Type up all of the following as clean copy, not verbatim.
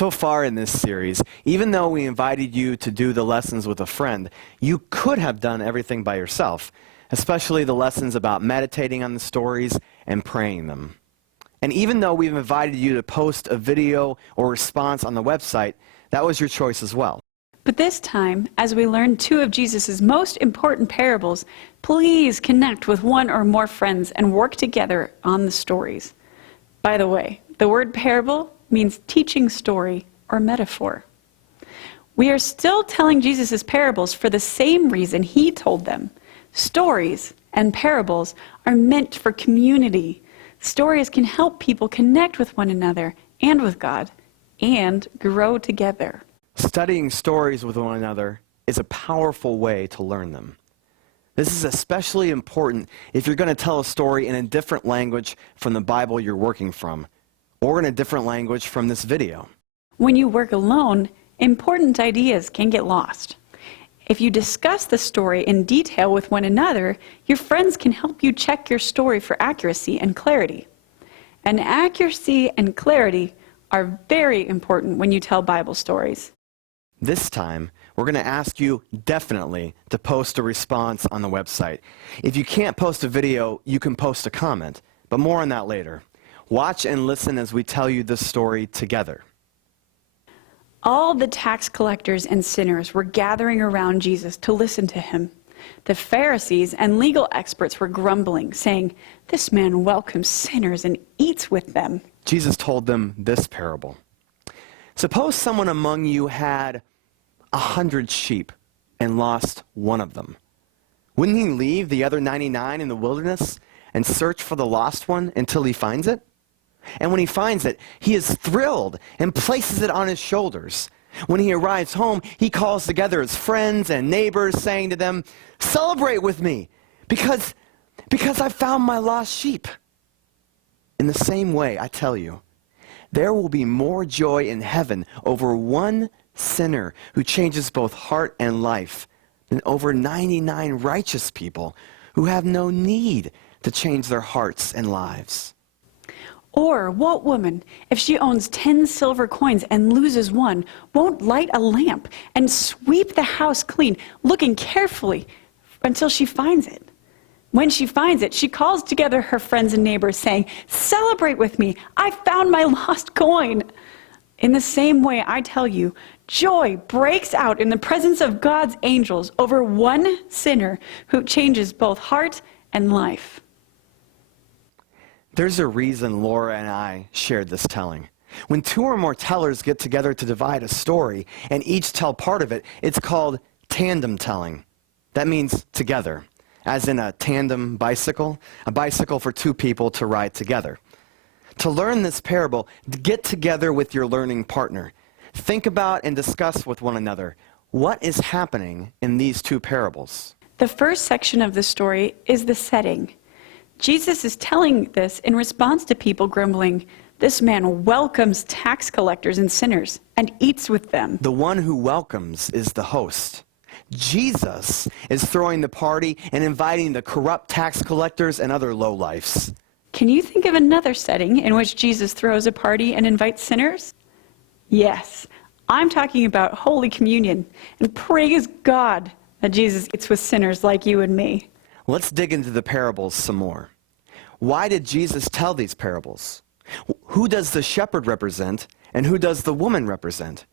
So far in this series, even though we invited you to do the lessons with a friend, you could have done everything by yourself, especially the lessons about meditating on the stories and praying them. And even though we've invited you to post a video or response on the website, that was your choice as well. But this time, as we learn two of Jesus' most important parables, please connect with one or more friends and work together on the stories. By the way, the word parable means teaching story or metaphor. We are still telling Jesus' parables for the same reason he told them. Stories and parables are meant for community. Stories can help people connect with one another and with God and grow together. Studying stories with one another is a powerful way to learn them. This is especially important if you're going to tell a story in a different language from the Bible you're working from, or in a different language from this video. When you work alone, important ideas can get lost. If you discuss the story in detail with one another, your friends can help you check your story for accuracy and clarity. And accuracy and clarity are very important when you tell Bible stories. This time, we're going to ask you definitely to post a response on the website. If you can't post a video, you can post a comment, but more on that later. Watch and listen as we tell you this story together. All the tax collectors and sinners were gathering around Jesus to listen to him. The Pharisees and legal experts were grumbling, saying, "This man welcomes sinners and eats with them." Jesus told them this parable. Suppose someone among you had 100 sheep and lost one of them. Wouldn't he leave the other 99 in the wilderness and search for the lost one until he finds it? And when he finds it, he is thrilled and places it on his shoulders. When he arrives home, he calls together his friends and neighbors, saying to them, "Celebrate with me, because I found my lost sheep." In the same way, I tell you, there will be more joy in heaven over one sinner who changes both heart and life than over 99 righteous people who have no need to change their hearts and lives. Or what woman, if she owns 10 silver coins and loses one, won't light a lamp and sweep the house clean, looking carefully until she finds it? When she finds it, she calls together her friends and neighbors, saying, "Celebrate with me, I found my lost coin." In the same way, I tell you, joy breaks out in the presence of God's angels over one sinner who changes both heart and life. There's a reason Laura and I shared this telling. When two or more tellers get together to divide a story and each tell part of it, it's called tandem telling. That means together, as in a tandem bicycle, a bicycle for two people to ride together. To learn this parable, get together with your learning partner. Think about and discuss with one another what is happening in these two parables. The first section of the story is the setting. Jesus is telling this in response to people grumbling, "This man welcomes tax collectors and sinners and eats with them." The one who welcomes is the host. Jesus is throwing the party and inviting the corrupt tax collectors and other lowlifes. Can you think of another setting in which Jesus throws a party and invites sinners? Yes, I'm talking about Holy Communion, and praise God that Jesus eats with sinners like you and me. Let's dig into the parables some more. Why did Jesus tell these parables? Who does the shepherd represent, and who does the woman represent?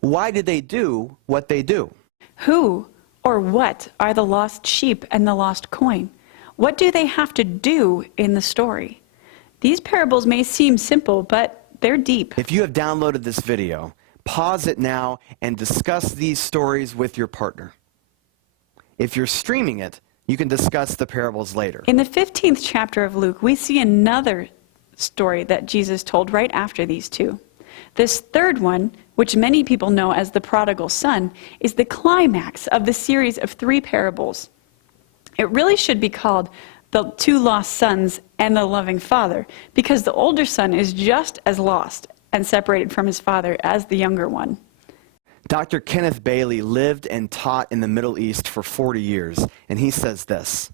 Why did they do what they do? Who or what are the lost sheep and the lost coin? What do they have to do in the story? These parables may seem simple, but they're deep. If you have downloaded this video, pause it now and discuss these stories with your partner. If you're streaming it, you can discuss the parables later. In the 15th chapter of Luke, we see another story that Jesus told right after these two. This third one, which many people know as the prodigal son, is the climax of the series of 3 parables. It really should be called the 2 lost sons and the loving father, because the older son is just as lost and separated from his father as the younger one. Dr. Kenneth Bailey lived and taught in the Middle East for 40 years, and he says this: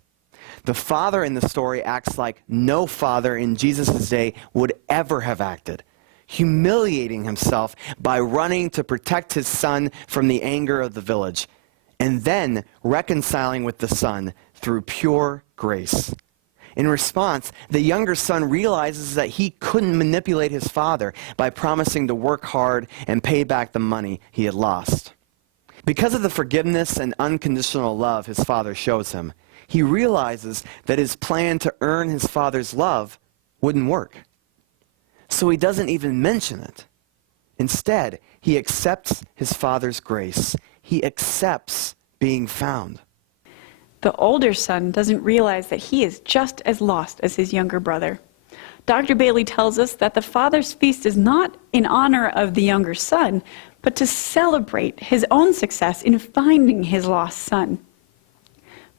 "The father in the story acts like no father in Jesus' day would ever have acted. humiliating himself by running to protect his son from the anger of the village, and then reconciling with the son through pure grace. In response, the younger son realizes that he couldn't manipulate his father by promising to work hard and pay back the money he had lost. Because of the forgiveness and unconditional love his father shows him, he realizes that his plan to earn his father's love wouldn't work. So he doesn't even mention it. Instead, he accepts his father's grace. He accepts being found. The older son doesn't realize that he is just as lost as his younger brother. Dr. Bailey tells us that the father's feast is not in honor of the younger son, but to celebrate his own success in finding his lost son.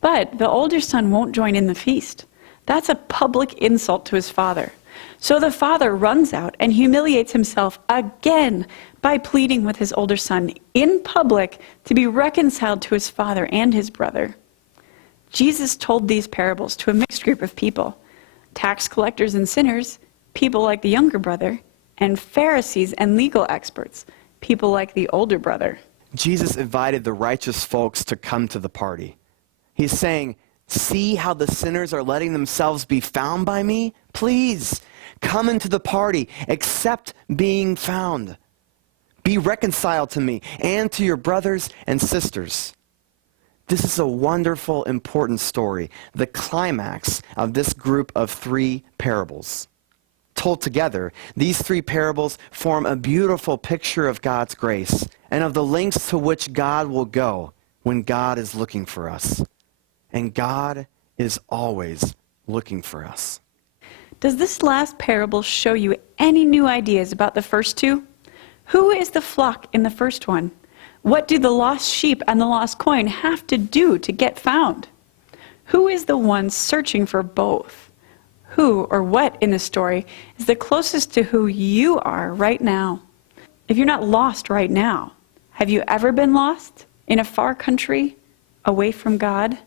But the older son won't join in the feast. That's a public insult to his father. So the father runs out and humiliates himself again by pleading with his older son in public to be reconciled to his father and his brother. Jesus told these parables to a mixed group of people: tax collectors and sinners, people like the younger brother, and Pharisees and legal experts, people like the older brother. Jesus invited the righteous folks to come to the party. He's saying, see how the sinners are letting themselves be found by me? Please, come into the party. Accept being found. Be reconciled to me and to your brothers and sisters. This is a wonderful, important story, the climax of this group of 3 parables. Told together, these 3 parables form a beautiful picture of God's grace and of the lengths to which God will go when God is looking for us. And God is always looking for us. Does this last parable show you any new ideas about the first 2? Who is the flock in the first one? What do the lost sheep and the lost coin have to do to get found? Who is the one searching for both? Who or what in the story is the closest to who you are right now? If you're not lost right now, have you ever been lost in a far country, away from God?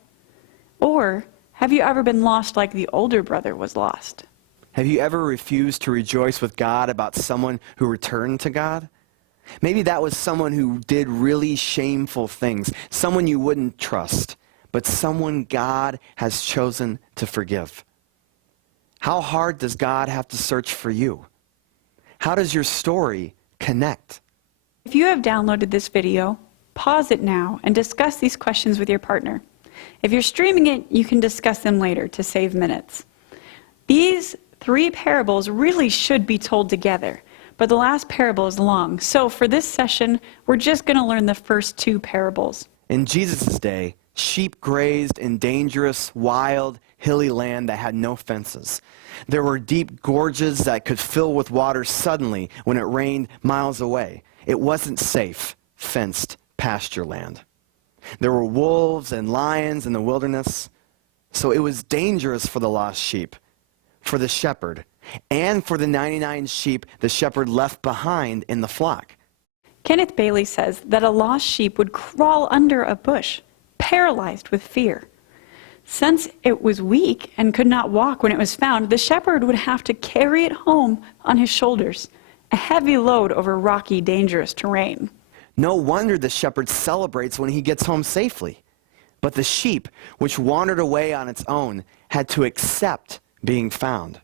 Or have you ever been lost like the older brother was lost? Have you ever refused to rejoice with God about someone who returned to God? Maybe that was someone who did really shameful things, someone you wouldn't trust, but someone God has chosen to forgive. How hard does God have to search for you? How does your story connect? If you have downloaded this video, pause it now and discuss these questions with your partner. If you're streaming it, you can discuss them later to save minutes. These 3 parables really should be told together, but the last parable is long. So for this session, we're just going to learn the first 2 parables. In Jesus' day, sheep grazed in dangerous, wild, hilly land that had no fences. There were deep gorges that could fill with water suddenly when it rained miles away. It wasn't safe, fenced pasture land. There were wolves and lions in the wilderness, so it was dangerous for the lost sheep, for the shepherd, and for the 99 sheep the shepherd left behind in the flock. Kenneth Bailey says that a lost sheep would crawl under a bush, paralyzed with fear. Since it was weak and could not walk when it was found, the shepherd would have to carry it home on his shoulders, a heavy load over rocky, dangerous terrain. No wonder the shepherd celebrates when he gets home safely. But the sheep, which wandered away on its own, had to accept being found.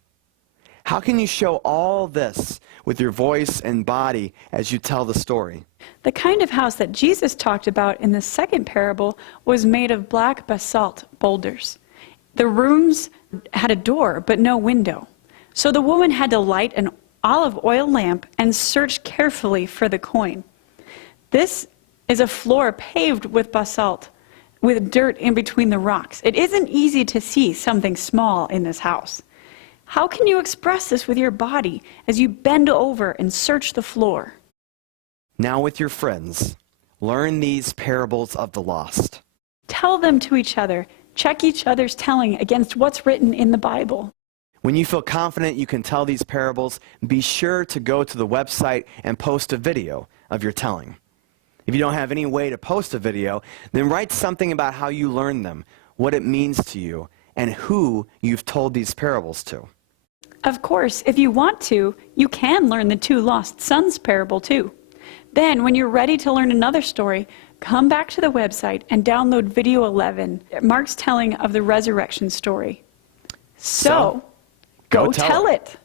How can you show all this with your voice and body as you tell the story? The kind of house that Jesus talked about in the second parable was made of black basalt boulders. The rooms had a door, but no window. So the woman had to light an olive oil lamp and search carefully for the coin. This is a floor paved with basalt, with dirt in between the rocks. It isn't easy to see something small in this house. How can you express this with your body as you bend over and search the floor? Now with your friends, learn these parables of the lost. Tell them to each other. Check each other's telling against what's written in the Bible. When you feel confident you can tell these parables, be sure to go to the website and post a video of your telling. If you don't have any way to post a video, then write something about how you learned them, what it means to you, and who you've told these parables to. Of course, if you want to, you can learn the two lost sons parable too. Then, when you're ready to learn another story, come back to the website and download video 11, Mark's telling of the resurrection story. So, go tell it.